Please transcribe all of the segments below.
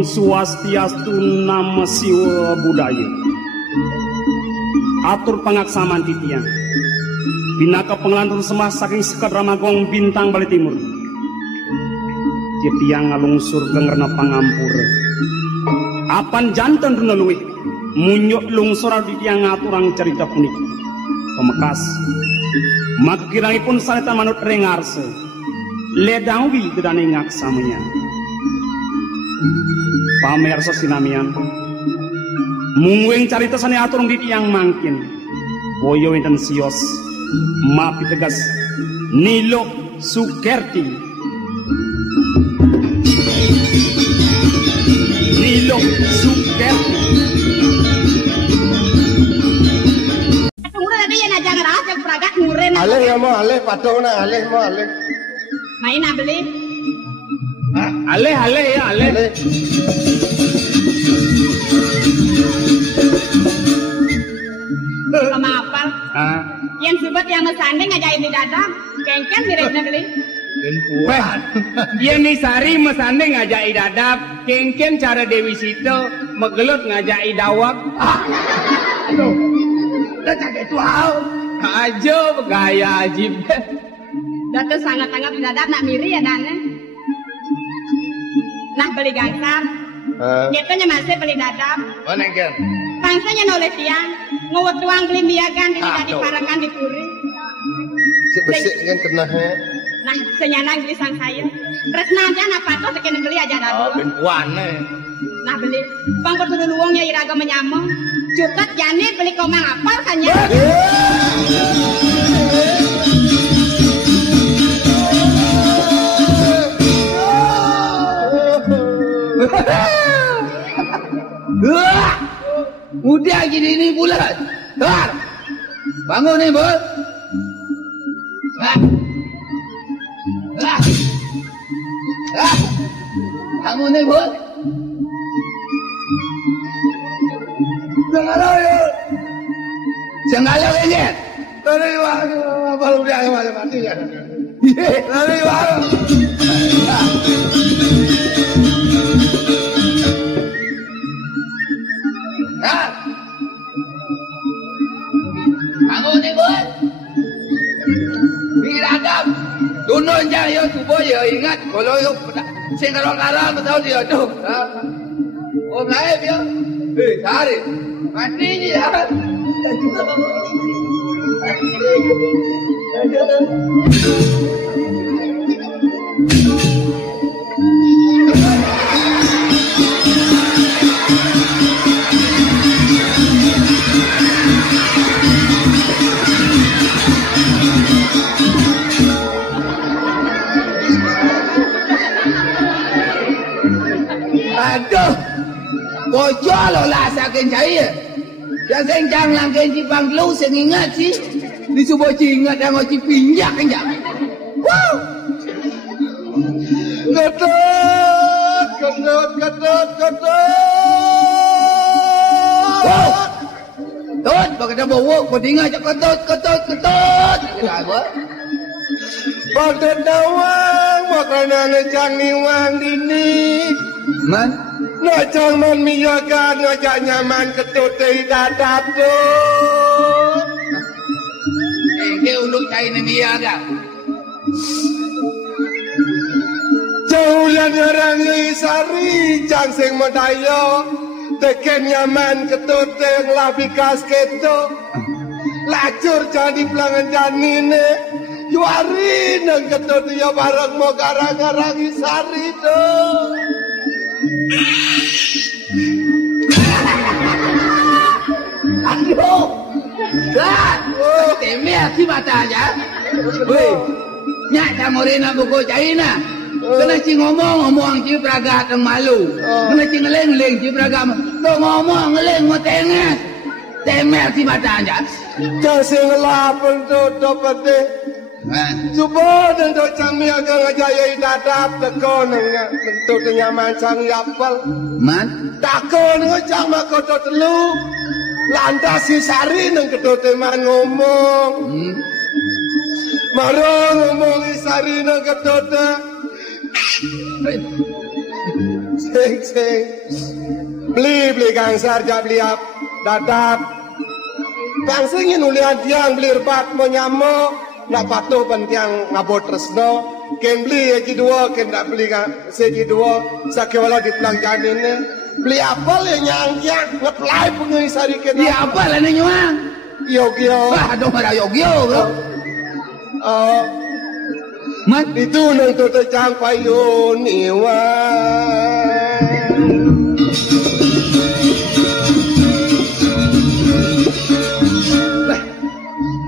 Om Swastiastu Namo Siwa Budaya. Atur pangaksaman titian. Binaka pengelantur semah saking sekad Ramagong Bintang Bali Timur. Titiang ngalungsur gengerna pangampur. Apan jantan runa luwih munyuk lungsur di tiang ngaturang cerita puniki. Pemekas makirangipun sareta manut rengarse ledangwi gedane ngaksamanya. Pamersa sinamian mungwing carita sane aturang di tiang mangkin boyo enten sios mapi tegas Nilo Sukerti. Nilo Sukerti. Aleh ya mau aleh patung na aleh mau aleh. Main beli. Aleh ya aleh. Sama apa? Yang sebut yang mesanding aja ini dadam, kengkeng direknya beli. Dia misari mesanding ngajai dadap, kengken cara Dewi Sito megelut ngajai dawak. Aduh, udah cakai tuau. Ajo gaya ajib. Datu sangat-sangat dadap nak miri ya dana. Nah beli gangsar. Nyetanya masih beli dadap. Oh nengken. Bangsanya noleh tiang, ngewet tuang kelimbiagan di parangan di puri. Sebesik kan kena he. Nah, senyanang beli sang saya. Resna aja apa tuh sekian beli aja dah. Oh, bentuan Nah beli, bangkot dulu luangnya iraga menyamong. Jutat jani beli komang apa kan ya? Udah gini ini bulat. Bangun nih, Bos. Bangun nih, Bos. Jangan ya. Jangan ini. Tadi apa udah mati ya. Tadi Bangun nih, Bos. Biradab. Dunun jaya supaya ingat kalau yuk sing karo-karo tahu dia tuh. Om lain ya. Cari. Mati ya. Aduh, bocor lo lah saking saya. Yang senjang langkin cipang lu sing ingat sih. Disubuh ingat yang ngoci pinjak kenjak. Wow. Ketut. Wow. Tut, bagaimana bawa kau tinggal cak ketut. Kita apa? Pada dawang makanan ngejang niwang dini. Man, ngejang man miyakan ngajak nyaman ketut dadap tu. Ini untuk cai ni miyakan. Jauh yang orang isari jang sing modayo teken nyaman ketut yang labikas keto. Lacur jadi pelangan janine. Yuari nang ketut ya bareng mau garang-garang isari tu. Aduh, dah, temeh si mata aja. Woi, nyak camorin nak buku China. Kena cing ngomong cing peraga kang malu. Kena cing ngeleng cing peraga. Kau ngomong ngeleng mau tengas. Temeh si mata aja. Kasih ngelapun tu dapat deh. Coba untuk cami agak ngajayai dadap tekon untuk nyaman sang yapal. Man, takon ngecang makoto telu. Lantas si sari nang kedoteman ngomong. Marong ngomong si sari nang kedote. Sing. Beli gangsar jak beli ap dadap. Gangsingin ulian tiang beli rebat mau nyamuk. Nak patuh pentiang ngabot tresno. Ken beli aja dua, ken tak beli seji dua. Sakewala di pelang janin ni. Beli apel ya nyang tiang ngeplay pengai sari ken. Iya apa lah ni nyuang? Yogyo. Aduh ada Yogyo bro. Mat itu nang tu tercang payun iwan.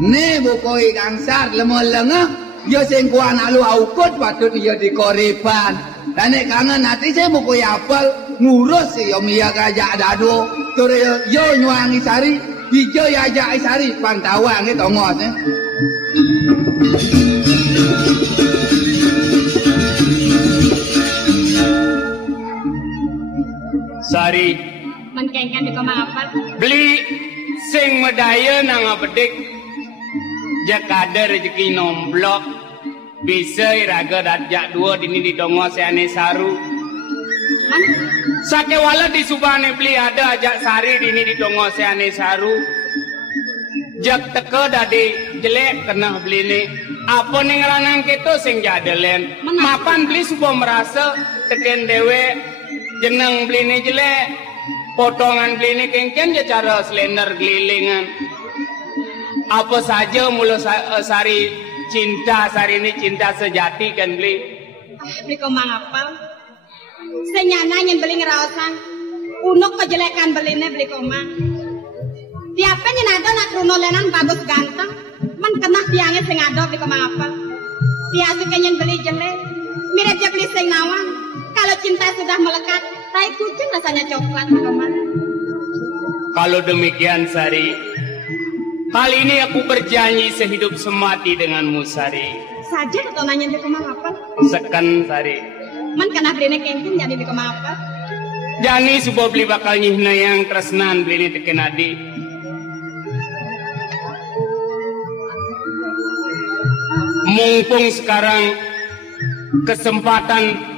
Ni bukoi gangsar lemah lengah. Dia sengkuan alu aukut patut dia di koriban. Dan nek kangen hati saya bukoi apel ngurus si Yomia gajak dadu. Tore yo nyuangi sari, hijau ya ajak sari pantauan ni tongos eh. Sari Menkengkan di koma apel. beli sing medaya nang bedik. Jakada rezeki nomblok bisa iraga datjak dua dini di dongo seane saru. Sakewala di subane beli ada ajak sari dini di dongo seane saru. Jak teka dadi jelek kena beli ni. Apa ning ranang kita sing jadelen. Mapan beli subuh merasa teken dewe jeneng beli ni jelek. Potongan beli ni kengken je cara slender gelilingan. Apa saja mula sari cinta sari ini cinta sejati kan beli. Beli komang apel. Senyana yang beli ngerawasan. Unuk kejelekan beli ini beli komang. Tiapa yang ada nak runolenan bagus ganteng. Man kena tiangnya sing ada beli komang apel. Tiasa yang beli jelek. Mirip je beli sing nawang. Kalau cinta sudah melekat, tai kucing rasanya coklat beli komang. Kalau demikian Sari, kali ini aku berjanji sehidup semati denganmu Sari. Saja atau nanya di komang apel. Seken Sari. Man kena beli kengkin jadi di komang apel. Jani subuh beli bakal nyihna yang tresnan beli ni teken adi. Mumpung sekarang kesempatan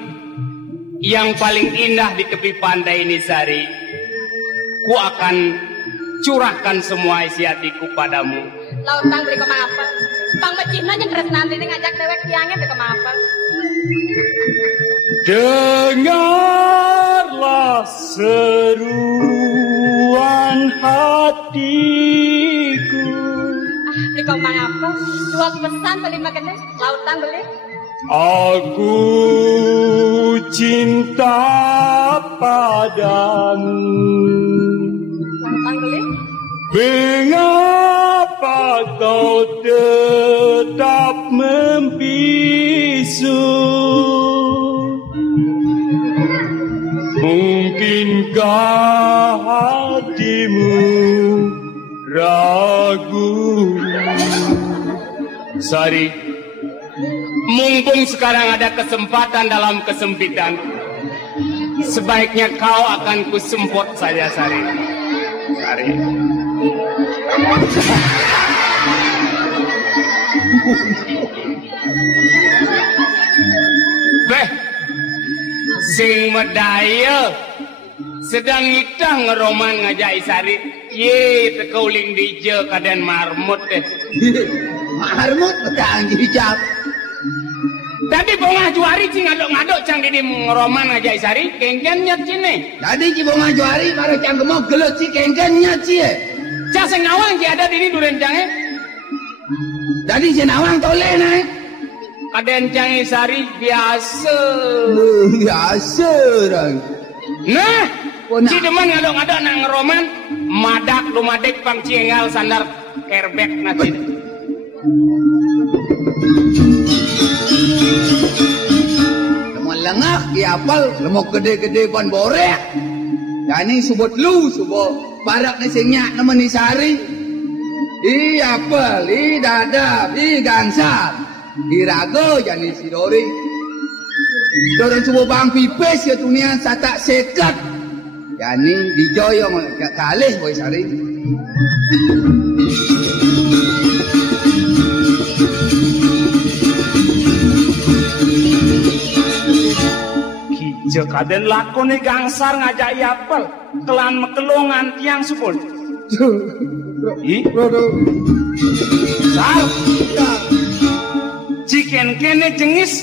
yang paling indah di tepi pantai ini Sari, ku akan curahkan semua isi hatiku padamu. Lautang beli komang apel. Bang Mecina yang tresnan ini ngajak dewek tiangnya beli komang apel. Dengarlah seruan hatiku. Beli komang apel. Dua pesan beli makan deh. Lautan beli. Aku cinta padamu. Lautan beli. Mengapa kau tetap membisu? Mungkinkah hatimu ragu? Sari, mumpung sekarang ada kesempatan dalam kesempitan, sebaiknya kau akan kusempot saja Sari. Sari. Beh, sing medaya sedang itah ngeroman ngajai Sari. Ye tekauling dije kaden marmut deh. Marmut petang hijab. Tadi bongah juari cing ngadok-ngadok cang di ngeroman ngajai Sari. Kengken nyat cine. Tadi cibonga juari baru cang gemuk gelut si kengkennya cie. Cang sing nawang ci ada di ni duren cange. Tadi si nawang tole naik. Kaden cange Sari biasa. Biasa orang. Nah, ci demen ngadok-ngadok nak ngeroman, madak lumadek pang ciengal sandar kerbek nasi. Lemah lengah, kiapal, lemah gede-gede ban borek. Yani subut lu, subut barak ni senyak nama ni Sari. I apel, i dadap, i gangsar, i rago yani si Dori. Dorang subut bang pipes ya dunia satak sekat. Yani dijoyong kalih boy Sari. Jekaden lakone gangsar ngajak yapel kelan mekelongan tiang supun. Ih, sar. Ciken kene jengis.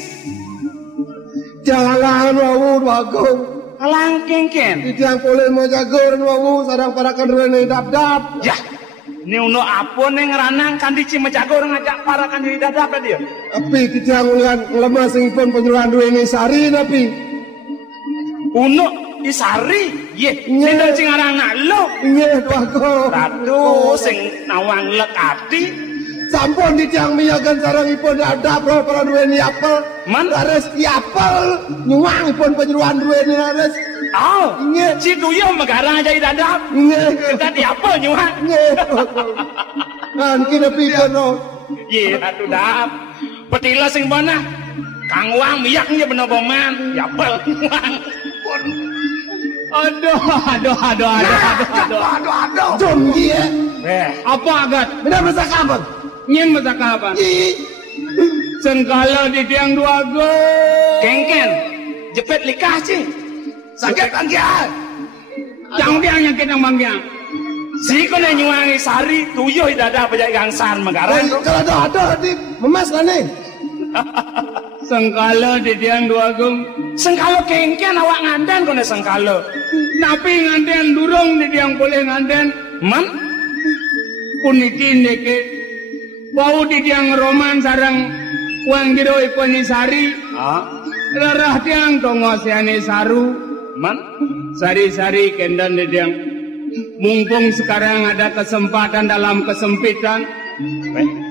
Jangan wawu bagong. Alang kengken. Tiang boleh mau jagoan wawu sarang para kendruene dap-dap. Ya. Ni uno apa ning ranang kan dici mejagor ngajak para kan di dadap dia. Tapi tiang ulian lemah sing pun penyuluhan duene sari tapi. Uno isari, ye, sing sing aran lo. Nggih, bagong. Ratu sing nawang lekati. Sampun ditiang miyagan sarangipun dap para duweni apel. Man Lares apel nyuwangipun penyuluhan duweni lares. Oh, Nggih. si Duyo megarang aja di dadap. Nggih. Kita di apa nyuwang? Nggih. Kan kira pikir no. Ye, ratu dap. Petila sing mana? Kang Wang miyaknya bener boman. Yapel nyuwang. Aduh. Jom dia. Apa agat? Benar masa kapan? Nyen masa kapan? Sengkala di tiang dua go. Kengken. Jepit likah sih. Sakit panggian. Jangan biang nyakit yang banggiang. Si kau nyuangi sari tuyuh dada pejak gangsan megarang. Kalau ada di memas lah nih. Sengkala di tiang dua go. Sengkala kengken awak ngandan kau sengkala. Napi ngandan durung di tiang boleh ngandan. Man? Punikin deke. Bau di tiang roman sarang uang giro iponi sari. Rarah tiang tongosiane saru. Man? Sari-sari kendan di tiang. Mumpung sekarang ada kesempatan dalam kesempitan.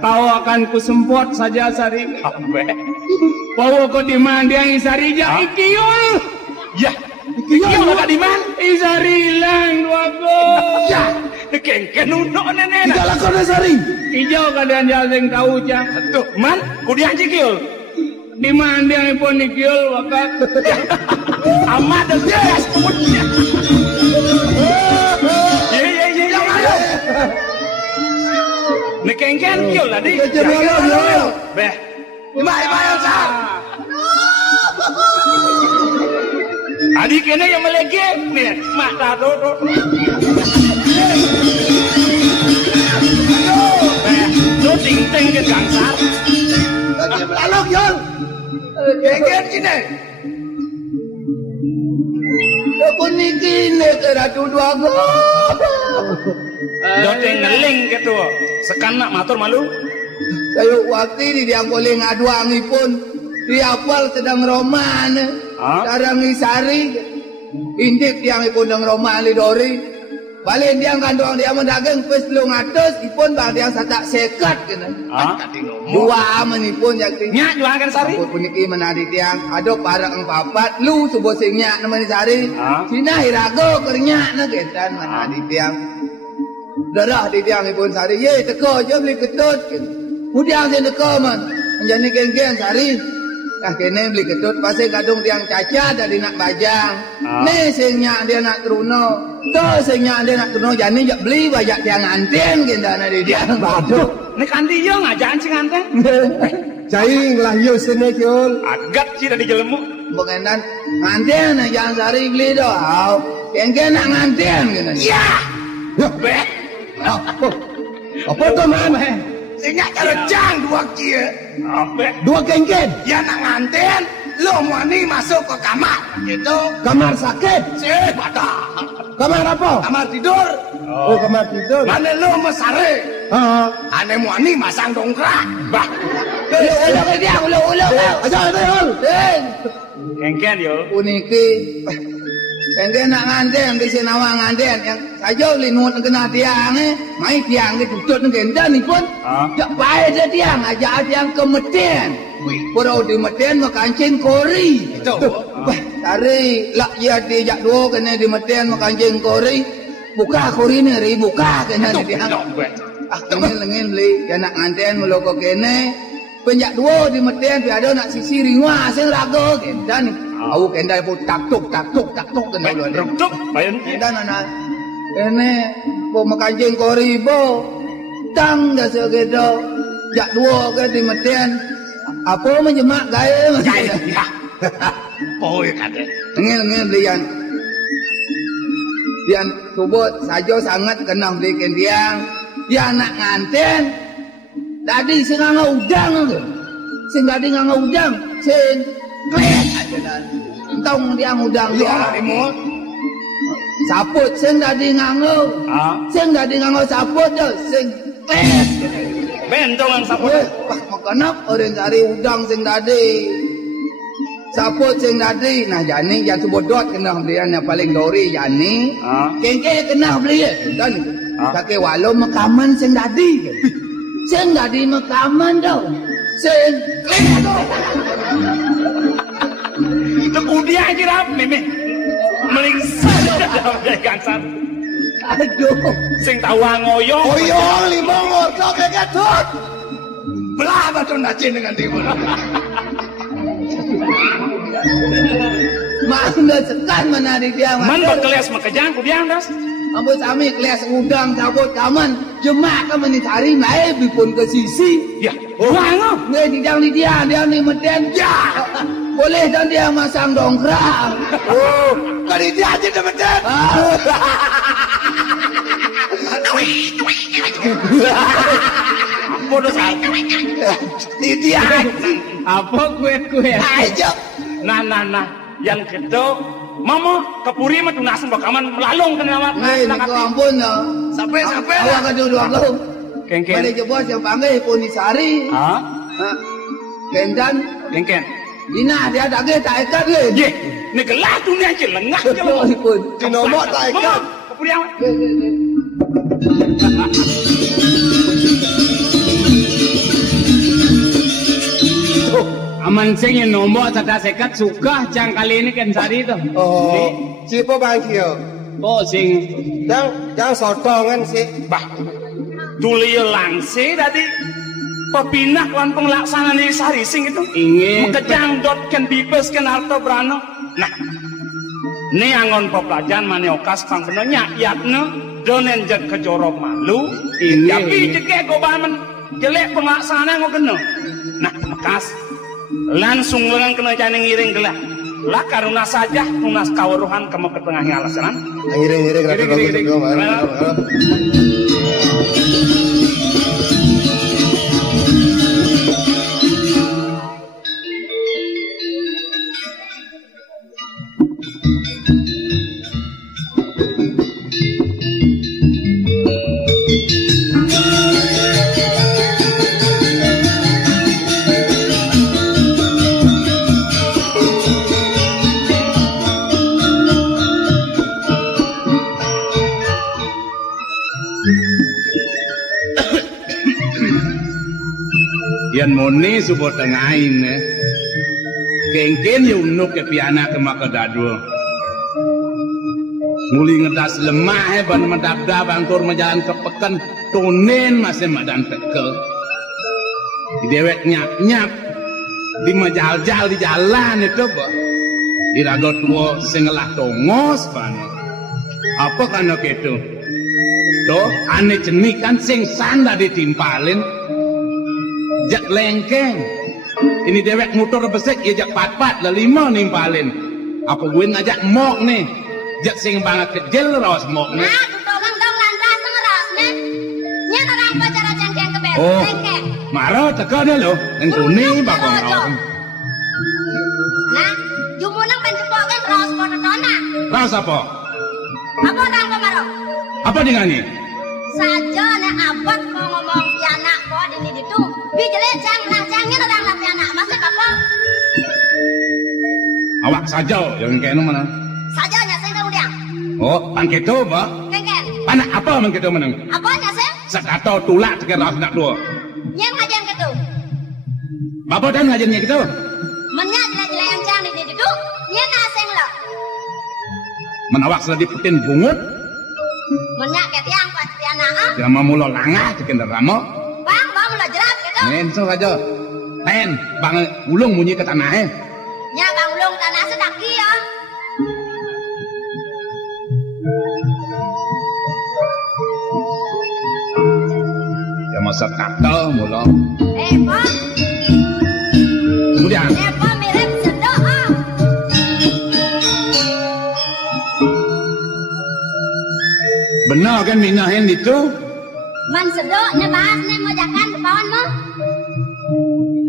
Kau akan kusempot saja sari. Bau kau di mana tiang isari ja ikiul. Ya. Ikiul kau di mana? Isari hilang dua go. Ya. Kengken unuk nenek. Tidak lakukan sari. Hijau kadang jalan tahu cang. Tuh, man, kudian cikil. Di mana dia pun nikil wakat. Amat dan jelas punya. Ye. Ni kengken kil lah di. Beh. Ibai sah. Adik kena yang melege nih, mak tahu. Lo ting-ting ke gangsar. Alok yang. Kengken kini. Pun ni kini ke Ratu Dua Go. Lo ting-ngeling ke tu. Sekan nak matur malu. Saya waktu ni dia boleh ngaduangi pun. Dia apal sedang roman. Sarang isari. Indip dia pun sedang roman lidori. Balik dia kandung dia mendagang pas lu ngatus ipun bang dia satak sekat kena. Dua aman ipun yakti. Nyak jualan sari. Pun niki menadi tiang ada parang papat lu subuh sing nyak namanya sari. Cina hirago kernya na ketan menadi tiang. Darah di tiang ipun sari ye teko je beli ketut. Mudiang sing teko man. Menjadi geng-geng sari. Nah kene beli ketut pasal kadung tiang caca dari nak bajang. Ni sing nyak dia nak teruno. Tuh sehingga dia nak kenal jani jak beli banyak tiang anten kita nak dia Baduh. Ni kandi yo ngajakan sing anten. Cai lah yo sene kiol. Agak sih tadi jelemu. Bukan dan anten jangan sari beli doh. Kengken nak anten kita. Ya. Beh. Apa tu mana? Sehingga kalau jang dua kia. Apa? Dua kengken. Ya nak anten. Lo mau ni masuk ke kamar gitu. Kamar sakit. Badak. Kamar apa? Kamar tidur. Oh, kamar tidur. Mana lo mesare? Ane mau ni masang dongkrak. Bah. Ulo ke dia, ulo. Aja betul. Kengken yo. Uniki. Kengken nak nganten di sini awang nganten yang saja linut kena tiang mai tiang ke tutut ngendan ni pun. Jak baik dia tiang aja tiang ke meten. Pura di meten makancing kori. Itu. Tari lak dia dijak dua kena di meten makancing kori. Buka kori ni ri buka kena di tiang. Lengin beli dia nak nganten mulu ko kene. Penjak dua di meten ada nak sisi ringwa sing rago kena ni. Aku kena pun taktuk kena dulu. Ruktuk bayan. Kena nana. Kene po makancing kori bo. Tang dah segedo. Jak dua ke di meten. Apa menjemak gaya macam Oh ya kate. Ngel belian. Dian subut saja sangat kena belikan diang. Dia anak nganten. Tadi sing nganggo udang tu. Sing tadi nganggo udang, sing klet aja dah. Entong dia udang dia remote. Saput sing tadi nganggo. Sing tadi nganggo saput tu, sing klet. Bentong yang saput. Wah, makanap orang cari udang sing tadi. Saput sing tadi. Nah, jani yang subodot kena belian yang paling dori jani. Kengke kena belian. Dan kakek walau makaman sing tadi. Sing tadi makaman tau. Sing klik tau. Itu kudia aja rap meme. Melingsa dalam gangsar. Aduh. Sing tawa ngoyong. Oyong lima ngorto kegetut. Belah batu nacin dengan timur. Mana sekan menari dia. Man berkelas makejang kudia das. Ambo sami kelas udang sabut kaman. Jemak kaman dicari naik bipun ke sisi. Ya, orang Nge di dia ni meden. Ya. Boleh dan dia masang dongkrak. Oh, kali dia aja dah meden. bodoh saya. Dia. Apa kue? Ayo. Nah. Yang kedua, mama kepuri mah tunasan bakaman melalung ke nama. Nah, kau ampun lah. Sampai. Awak kedua kau. Kengken. Balik je bos yang panggil Ponisari. Kendan. Kengken. Ina dia tak ikat le. Ye, ni gelah tu ni aja lengah je lo. Di nomor tak Mama, ikat. kepuri awak. Aman sing nombok sada sekat suka jang kali ini kan sari tu. Oh, siapa bang kio? Oh sing Jangan sotongan sih. bah tuli langsi tadi pepinah kan pelaksana ni sari sing itu. Ingin kejang dot kan bibes kan harta berano. Nah, ni angon pelajaran mane okas pang benarnya yakna donen jek kejorok malu. Tapi jeke ko bamen jelek pelaksana ngo kena. Nah, makas langsung lengan kena jane ngiring gelah. Lah karuna saja tunas kaweruhan kamu ke tengah alasan. Ngiring rada bagus juga. Yan moni subot tengain kengken yunuk ke piana ke makadadul muli ngedas lemah ban medabda bangtur menjalan ke pekan tunen masih madan pekel dewek nyap di majal-jal di jalan itu bah iragot tua sengelah tongos ban apa kana gitu toh ane jenik kan sing sanda ditimpalin jak lengkeng ini dewek motor besek ya jak pat-pat lah 5 nimpalin apa gue ngajak mok nih jak sing banget kejel rawas mok nih Tolong dong lantas ngeras nih nya orang pacara cengkeng ke oh cengkeng marah teka dia lo yang kuning bakal rawas nah jumunang pencepokan rawas pototona rawas apa orang pemarok apa dengannya saja nek abot mau ngomong pianak kok dini ditu bijele jang nah jangnya orang lah pianak masih apa awak saja yang kena mana saja nya sing udiang oh pangketo ba kengken panak apa mangketo menang apa nya sing sakato tulak tekan rawas nak dua yang ngajian ketu bapak dan ngajarnya gitu menya jele yang jang dini ditu nya na sing lo menawak sudah diputin bungut menya ke tiang pas pianak yang memulai langah tekan ramo bang lo jelas gitu Nenso saja. Ten, bang ulung bunyi ke tanah nya bang ulung tanah sedak ya ya masa kata mula. Pak Kemudian Pak mirip sedok Benar kan minahin itu? Man sedok ne bahas ne mojakan kepawan mo.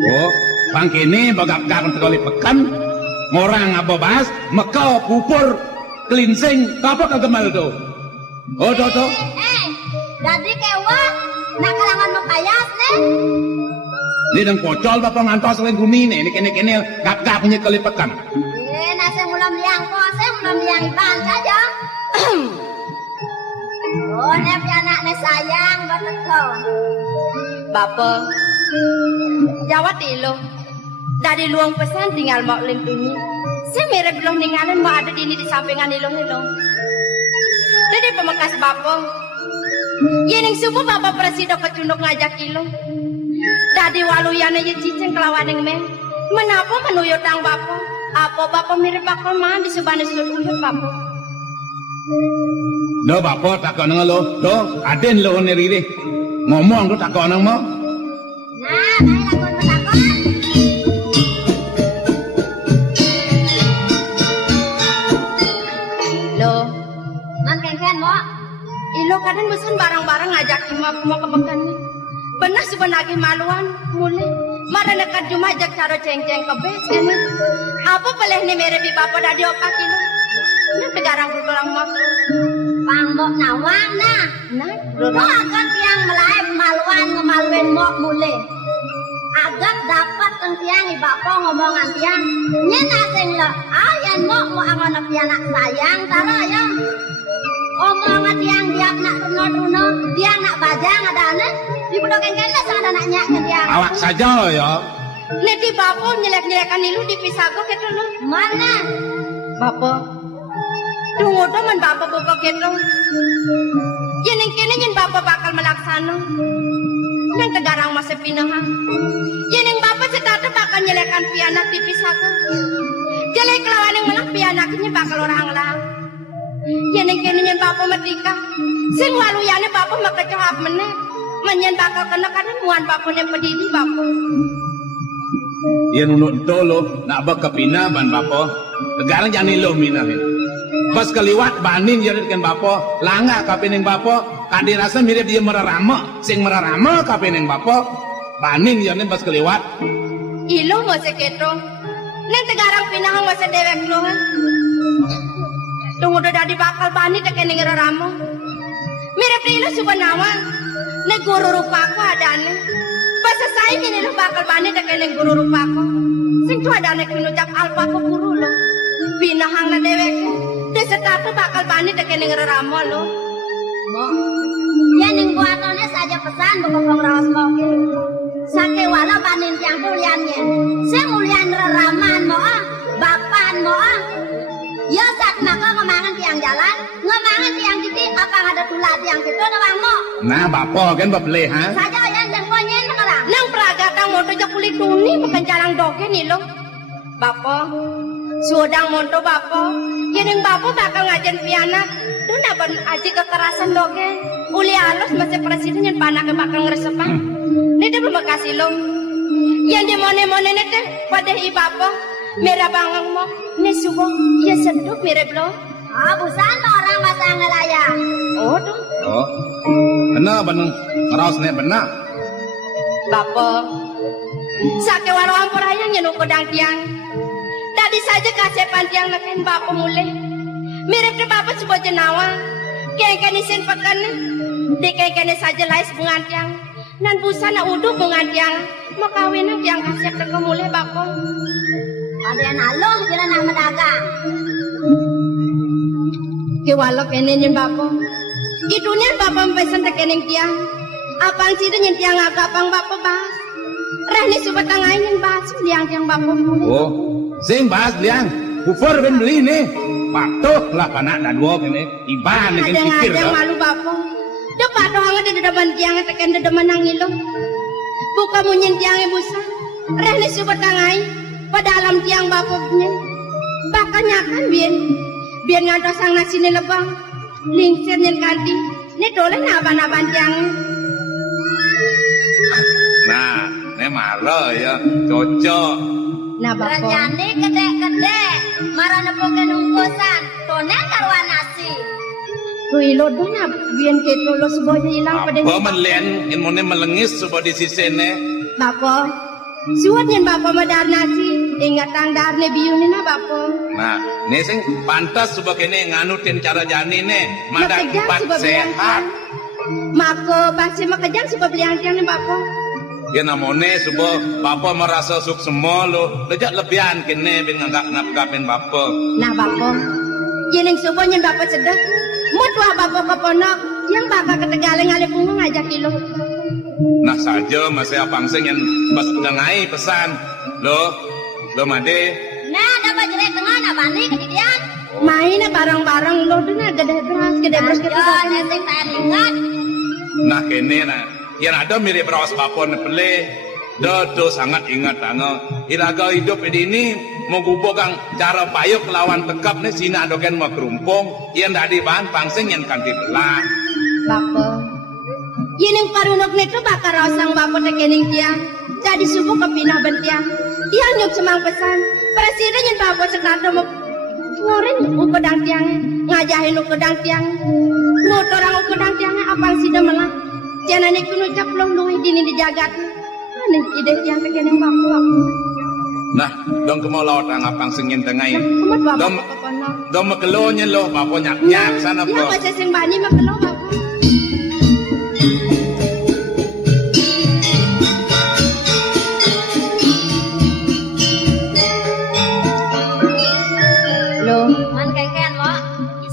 Oh, pangkini bagap-gap sekali pekan. Ngorang apa bahas, mekau pupur, kelinsing, apa kegemal tu? Oh, tu. Jadi kewa, nak kalangan mo payas ne. Ni dang pocol bapak ngantos selain bumi ni, ni kene gap-gap punya kali pekan. Nasi mulam liang ko, saya mulam liang iban saja. Oh, ne anak ne sayang banget kau. Bapa, jawab dulu. Dari luang pesan tinggal mau lintuni. Saya mereka belum ninggalin mau ada di sampingan ilo. Jadi pemekas bapa. Yening subuh bapa presiden kecunduk ngajak ilo. Dari waluyana ye cicing kelawan yang men. Menapa menuyut tang bapa? Apa bapa mirip bakal mah di subane sudut uyut bapa? Do bapa takon nang lo, do aden lo ni riri. Ngomong do takon nang mo. Nah, baik lakon bertakon. Lo, Mangkengken mo. ilo kadang bosan barang-barang ngajak imam mau ke bekan. Benar sebenarnya maluan mulai. Mara nekat cuma ajak caro ceng-ceng ke bes kene. Apa boleh ni mere bi bapa dadi opak ilo. Ni tegarang tulang mak. Pangbok nawang nah. Nah, Lo akan tiang melai maluan ngemaluin mo mule. Agak dapat teng tiang ibapa ngomongan tiang. Nyena sing lo ayan mo angon anak sayang tara ya. Omongan tiang diak nak runo-runo, tiang nak bajang adane. Di budok kengkene sana nak nyak ke tiang. Awak saja lo ya. Neti bapa nyelek-nyelekan ilu dipisahko keto lo. Mana? Bapa. Tunggu teman bapa buka keto. Yening kene yen bapa bakal melaksana. Nang tegarang masa pinahan. Yening bapa setata bakal nyelekan pianak dipisahko. Jelek kelawan yang melak pianaknya bakal orang lang. Yening kene yen bapa metika. Sing waluyane bapa makecohap meneh. Menyen bakal kena kanan muan bapa yang pedidi bapa. Ia nunut dolo nak berkepina ban bapa. Tegarang jangan lo minahin. Pas keliwat banin jadi kan bapa, langga kapening bapa, kadi rasa mirip dia merarama, sing merarama kapening bapa, banin jadi pas keliwat. Ilo mo se keto. Neng tegarang pinahang mo se dewek lo ha. Tunggu do dadi bakal bani tekening raramo. Mirip ilo subanawa. Ne guru rupaku adane. Pas selesai ini lo bakal bani tekening guru rupaku. Sing tu adane kinujak alpa ko guru lo. Pinahang na dewek. Desetatu bakal bani tekening raramo lo. Mo. Yening buatone saja pesan bokong rawas mo. Sake wala banin tiang muliannya. Saya mulian raraman mo bapan mo Ya sak maka ngemangan tiang jalan, ngemangan tiang titik apa ada tulah tiang itu nawang mo. Nah bapa kan beli ha. Saja yang konyen sekarang. Nang peragatan moto jak kulit tuni bukan jalan doke nih lo. Bapa, sudang monto bapa, yening bapa bakal ngajen pianak. Dona ban aji kekerasan doke. Uli alus masih presiden yang panak bakal ngresepan. Nete bemakasih lo. Yang di mone-mone nete pada ibapa. Merah bangang mo, nesubo, ya seduk mirip lo. Busan orang masa ngelaya. Oh tuh. Oh, benar benar, raus nih benar. Bapak, sake walau ampur ayang yang kodang tiang. Tadi saja kasih pantiang neken bapak mulai. Mirip ke bapak sebuah jenawa. Kengkeni isin pekan, dikengkeni saja lais bungan tiang. Nan busana uduk bungan tiang. Makawinan tiang kasih ke mulai bapak. Ada naloh jalan nak mendagang. Kewalok kene nyen bapak. Itunya bapak pesen tekening tiang. Apaan sih nyen tiang agapang bapak bahas. Rehni subatang aing nyen bahas liang tiang bapak mulai. Oh, sing bahas liang. Bufur ben beli nih. Patuh lah panak dan dua kene. Iban nih pikir ada malu bapak. Depan doang ada depan tiang teken dedeman nangilong. Buka munyen tiang busa. Rehni subatang aing. Pada alam tiang bapaknya bakanya kan biar ngados sang nasi ni lebang lingsir nyen kanti ni dole naban-naban tiang. Nah, ini marah ya cocok. Nah bapak Rejane gede-gede marana poke nungkusan tonen karuan nasi. Lui lo do na bian keto lo suboja ilang pada Apa melen in mone melengis subo di sisene. Bapo. Suat nyen bapo madar nasi ingat tang darne biune na bapo. Nah, ne sing pantas subo kene nganutin cara jani ne madak Makejang empat subo sehat. biang. Mako pasti makejang subo biang tiang ne bapo. Ya namone subo bapo merasa suk semua lo lejak lebihan kene bin nganggap ngapin bapo. Nah bapo. Yeneng subo nyen bapo sedek. Mutwa bapo keponok yang bakal ketegaling ale punggung ngajak kilo. Nah saja masih abang sing yang pas dengai pesan lo made. Nah, dapat jelek tengah nak bani kejadian. Main barang-barang lo dina gede beras kita. Sing tak ingat. Nah kene nah yang ada mirip rawas bapo ne pele. Do sangat ingat tango. Iraga hidup ini mau gubokang cara payuk lawan tegap ne sina doken mau kerumpung. Yang dari bahan pangsing yang kanti belah. Bapo. Yeneng parunok neto bakar rasang bapo tekening tiang. Jadi subuh kepinah bentiang. Tiang nyuk semang pesan. Presiden yang bapo sekarang mau ngorin ukedang tiang. Ngajahin ukedang tiang. Ngotorang ukedang tiang apang sida melah. Jangan iku nucap long luwih dini dijagat. Aneh ide tiang tekening bapo. Nah, dong kemau laut ang apang singin tengai. Kumat bapo Dom keponok. dom makelonya lo bapo nyak sana Iya po. masih sing bani makelo bapo. Man kengken mo.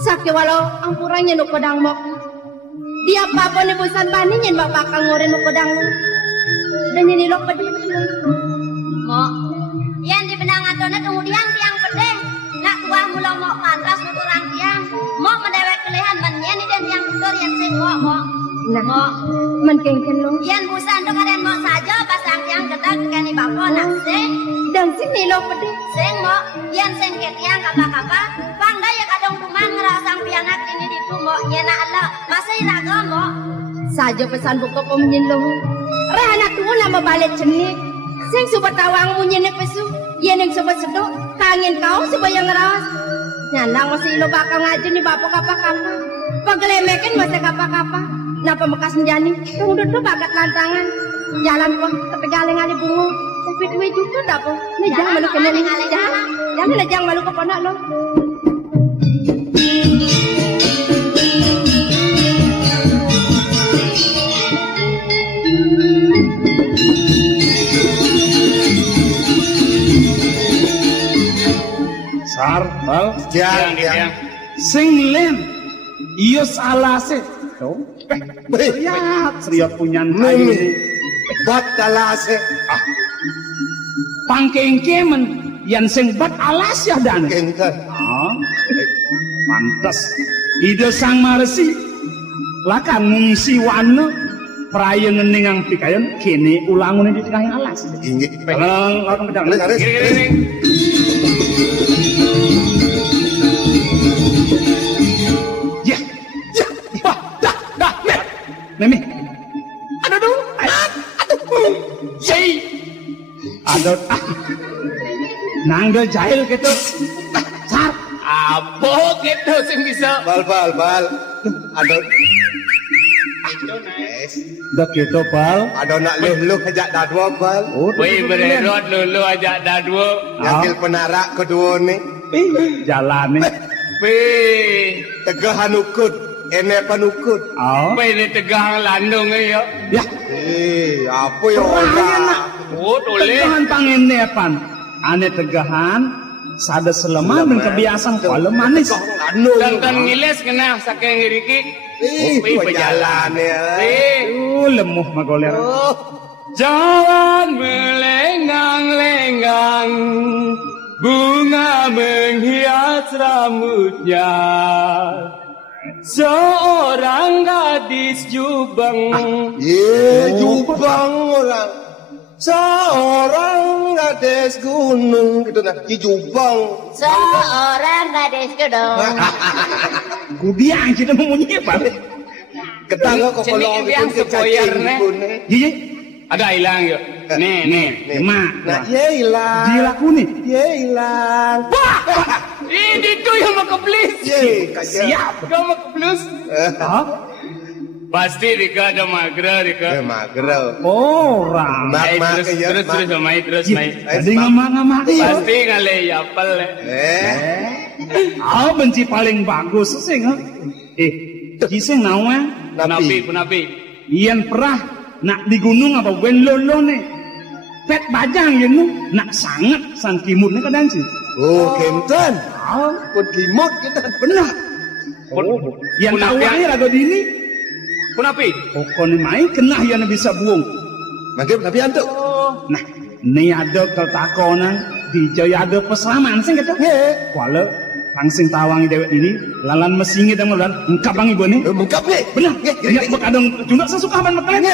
Sakit walau ampurannya nu pedang mok. Dia apa ni busan bani nyen bapak kang ngoren nu pedang lu. Dan ini lo pedih. Mo. Yan di benang atone kemudian tiang pedeng. Nak kuah mula mo pantas nuturang tiang. Mo mendewek kelehan menyen dan tiang tutur yang sing mo. Nah, Mo. man kengken lu. Yan busan do karen mo saja pasang tiang kedak kani bapo nak sing. Dan sini lo pedih. Sing mo. Yan sing ketiang kapa-kapa. Pangga ya kadang rumah ngerasang pianak ini di tumo nyena ala. Masa iraga mo. Saja pesan buku pemenyen lu. Rehana tuh nama balik cenik. Sing sobat tawang munyen pesu. Yeneng sobat seduk. Kangin kau sobat yang ngeras. Nyanang masih lo bakal ngaji nih bapak kapa-kapa. Pagelemekin masih kapa-kapa. Napa bekas menjani. Tunggu tuh bagat lantangan. Jalan kok ketegaling ali bungu. Tapi duit juga tak po. Nejang malu kena nih. Jangan nejang malu ke ponak lo. Sar, bal, Tiang. sing lem, iyo salah se. Tuh, seriat punya kayu ini. Bat talase. Pangkengkemen, yang sing bat alas ya dan. Kengken. Mantas, ide sang maresi, laka ngungsi wana, peraya ngeningang pikayan, kini ulangun di tengah alas. Inggih. Orang pedang. Haris. Ya, wah, dah, Memi. Aduh, Jai. Aduh, nanggal jahil gitu. Sar, Apa gitu sing bisa? Bal. Aduh. dah gitu bal. Aduh nak luh ajak dadwa bal. Wei bererot lulu ajak dadwo. Nyakil penarak kedua ni. Jalan nih. Pe. Tegahan ukut. Ene panukut. Oh, Pe ni tegang landung ya. ya. Apa ya Perahnya orang? nak. Oh toleh. Tegahan pangenepan. Ane tegahan. Sada seleman dan kebiasaan kalau manis. Dan ngiles kena saking ngiriki. Berjalan ya. Lemuh magoler. Jalan melenggang-lenggang, bunga menghias rambutnya. Seorang gadis jubang. Jubang orang. Seorang gadis gunung gitu nah, di Jubang. Seorang gadis gedong. Kudiang kita memunyi apa? Ketangga kok Sini kalau yang sepoyer ne. Iya, Ada hilang yuk. Nih. mak. Nah, hilang. Dilaku nih. Hilang. Ini tuh yang mau keblis. Siap. Kau mau ke plus? Hah? Pasti Rika ada magra Rika. Mager. Orang. Terus main terus main. Jadi ngamak-ngamak. Pasti ngale yapel. Benci paling bagus sih nggak? Kisah nawa. Napi. Iyan perah nak di gunung apa wen lolo nih. Pet bajang ya nu nak sangat sang kimut nih kadang sih. Oh, kenten. Put limot kita. Benar. Yang tahu aja lagu ini. Kunapi? Pokoknya main kena yang bisa buang. Magib tapi antuk. Nah, ini ada keltakonan di Jaya ada pesaman sih gitu. Kuala langsung tawangi dewek ini lalan mesingi dan lalan engkap bang ibu nih. Mengkap nih. Benar. Ya bekadang juga sesuka ban mekalen.